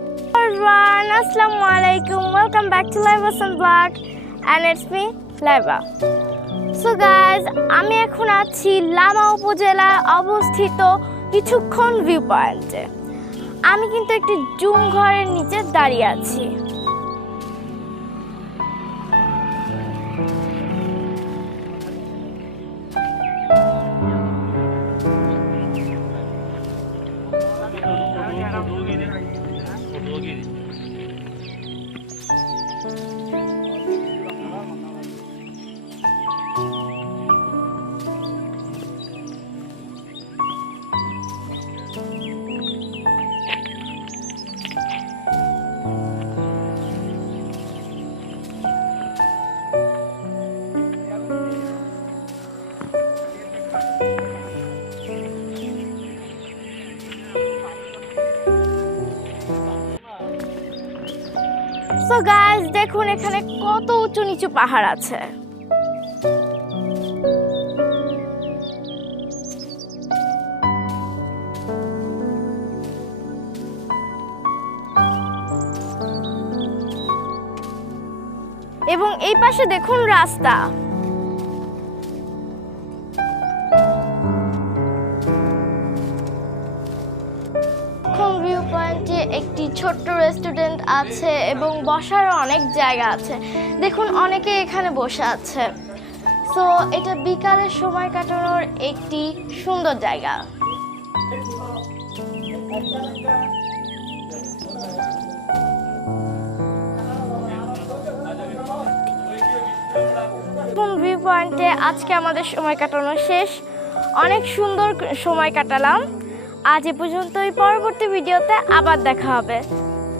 everyone, Assalamualaikum. Welcome back to Laiba's Vlog and it's me, Laiba. So guys, আমি এখন আছি লামা উপজেলায় অবস্থিত কিছুক্ষণ ভিউ পয়েন্টে। আমি কিন্তু একটি জুম ঘরের নিচে দাঁড়িয়ে আছি। So guys, দেখুন এখানে কত উঁচু নিচু পাহাড় আছে। এবং এই পাশে দেখুন রাস্তা। ভিউ পয়েন্টে একটি ছোট্ট রেস্টুরেন্ট আছে এবং বসার অনেক জায়গা আছে। দেখুন অনেকে এখানে বসে আছে। সো এটা বিকালের সময় কাটানোর একটি সুন্দর জায়গা। ভিউ পয়েন্টে আজকে আমাদের সময় কাটানো শেষ। অনেক সুন্দর সময় কাটালাম। আজ এ পর্যন্তই, পরবর্তী ভিডিওতে আবার দেখা হবে।